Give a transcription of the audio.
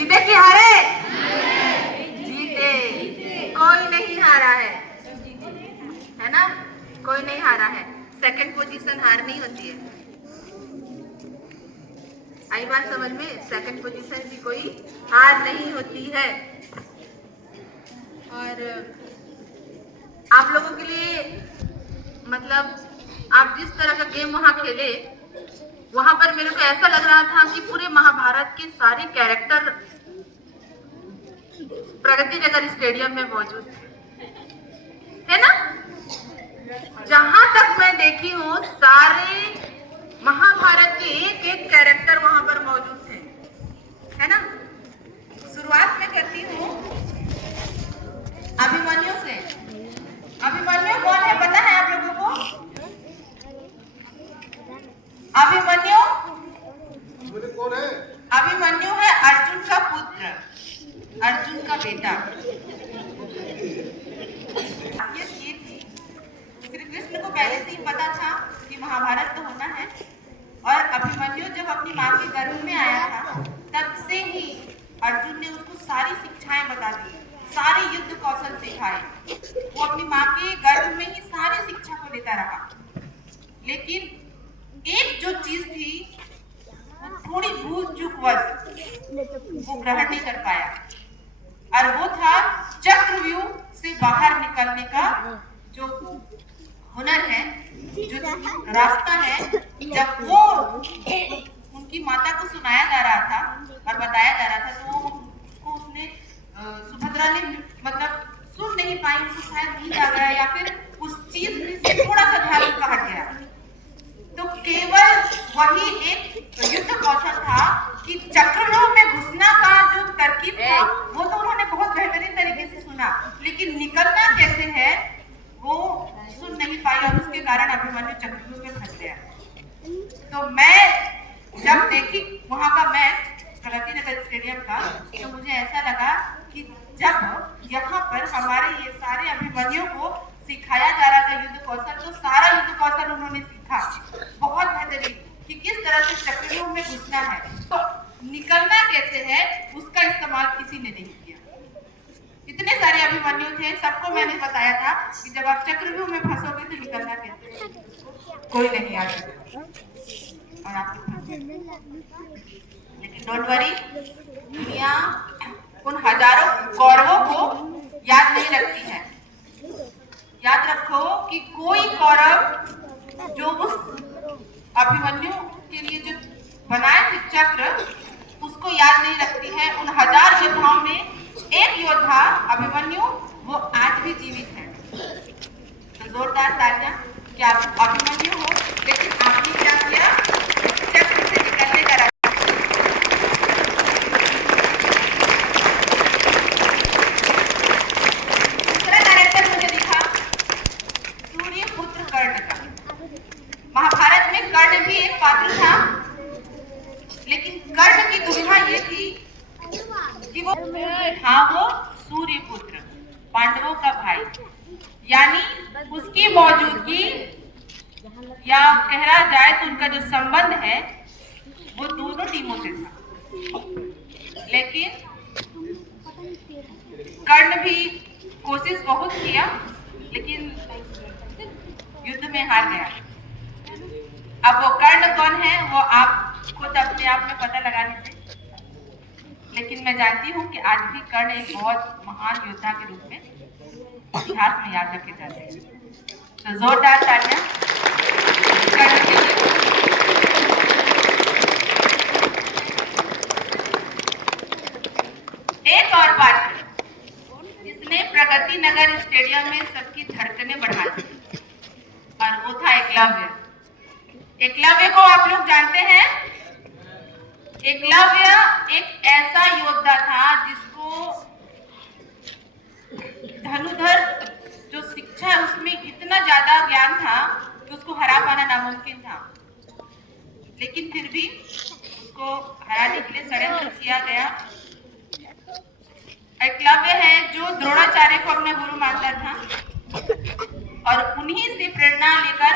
जीते कि हारे? जीते। कोई नहीं हारा है ना? कोई नहीं हारा है। सेकंड पोजीशन हार नहीं होती है। आई बात समझ में? सेकंड पोजीशन भी कोई हार नहीं होती है। और आप लोगों के लिए मतलब आप जिस तरह का गेम वहां खेले, वहां पर मेरे को ऐसा लग रहा था कि पूरे महाभारत के सारे कैरेक्टर प्रगति नगर स्टेडियम में मौजूद है ना? जहां तक मैं देखी हूँ सारे महाभारत के एक एक कैरेक्टर वहां पर मौजूद थे, है ना? शुरुआत में करती हूँ अभिमन्यु से। अभिमन्यु कौन है पता है आप लोगों को? अभिमन्यु कौन है? अभिमन्यु है अर्जुन का पुत्र, अर्जुन का बेटा। ये थी श्री कृष्ण को पहले से ही पता था कि महाभारत तो होना है, और अभिमन्यु जब अपनी माँ के गर्भ में आया था तब से ही अर्जुन ने उसको सारी शिक्षाएं बता दी, सारे युद्ध कौशल सिखाए। वो अपनी माँ के गर्भ में ही सारी शिक्षा को लेता रहा, लेकिन एक जो चीज थी वो थोड़ी भूल चूकवश वो ग्रहण नहीं कर पाया, और वो था चक्रव्यूह से बाहर निकलने का जो हुनर है, जो रास्ता है। जब वो उनकी माता को सुनाया जा रहा था और बताया जा रहा था, तो उसको उसने सुभद्रा ने मतलब सुन नहीं पाई, उनको शायद नींद आ गया या फिर उस चीज से थोड़ा सा ध्यान उनका हट गया। तो केवल वही एक युद्ध कौशल था कि चक्रव्यूह में घुसना का जो तरकीब था वो तो उन्होंने बहुत बेहतरीन तरीके से सुना, लेकिन निकलना कैसे है वो सुन नहीं पाई, और उसके कारण अभिमन्यु चक्रव्यूह में फंस गया। तो मैं जब देखी वहां का मैच प्रगति नगर स्टेडियम का, तो मुझे ऐसा लगा कि जब यहाँ पर हमारे ये सारे अभिमन्यु को सिखाया जा रहा था युद्ध कौशल, तो सारा युद्ध कौशल उन्होंने सीखा बहुत बेहतरीन कि किस तरह से चक्रव्यूह में घुसना है, तो निकलना कैसे है उसका इस्तेमाल किसी ने नहीं किया। इतने सारे अभिमन्यु थे, सबको मैंने बताया था कि जब आप चक्रव्यूह में फंसोगे तो निकलना कैसे, कोई नहीं आ सकता और आप लेकिन डोंट वरी, दुनिया उन हजारों कौरवों को याद नहीं रखती है। याद रखो कि कोई कौरव जो उस अभिमन्यु के लिए जो बनाए थे चक्र, उसको याद नहीं रखती है। उन हजार योद्धाओं में एक योद्धा अभिमन्यु वो आज भी जीवित है। तो जोरदार तालियां कि आप अभिमन्यु हो, लेकिन आपने क्या किया, चक्र से निकलने का रास्ता। दूसरा कैरेक्टर मुझे दिखा सूर्यपुत्र कर्ण का। महाभारत में कर्ण भी एक पात्र था, लेकिन कर्ण की दुविधा ये थी कि वो था वो सूर्यपुत्र, पांडवों का भाई, यानी उसकी मौजूदगी या कहा जाए तो उनका जो संबंध है वो दोनों टीमों से था। लेकिन कर्ण भी कोशिश बहुत किया, लेकिन युद्ध में हार गया। अब वो कर्ण कौन है वो आप खुद अपने आप में पता लगा लीजिए, लेकिन मैं जानती हूँ कि आज भी कर्ण एक बहुत महान योद्धा के रूप में इतिहास में याद रखे जाते हैं। तो जोरदार तालियां कर्ण के लिए। एक और पात्र जिसने प्रगति नगर स्टेडियम में सबकी धड़कनें बढ़ा दी, और वो था एकलव्य। एकलव्य को आप लोग जानते हैं। एकलव्य एक ऐसा योद्धा था जिसको धनुधर जो शिक्षा है उसमें इतना ज्यादा ज्ञान था कि उसको हरा पाना नामुमकिन था, लेकिन फिर भी उसको हराने के लिए षड्यंत्र किया गया। एकलव्य है जो द्रोणाचार्य को अपना गुरु मानता था, और उन्हीं से प्रेरणा लेकर